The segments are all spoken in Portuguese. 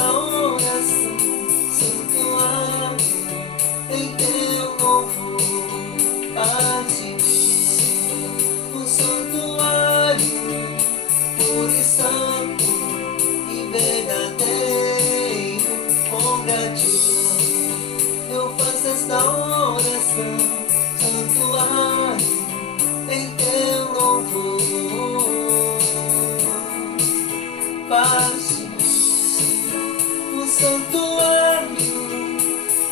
esta oração, santuário, em teu louvor. Paz de mim, Senhor, um santuário puro e santo e verdadeiro. Com gratidão eu faço esta oração, santuário, em teu louvor. Paz de mim, Senhor, um santuário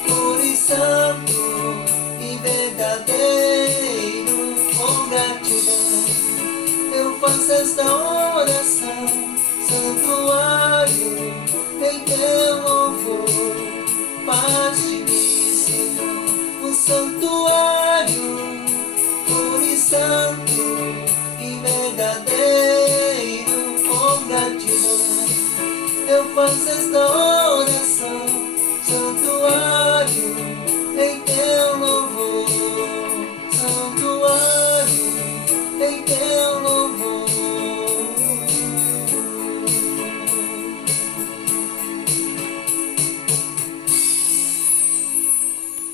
puro e santo e verdadeiro. Com gratidão eu faço esta oração, santuário, em teu louvor. Paz de mim, Senhor, um santuário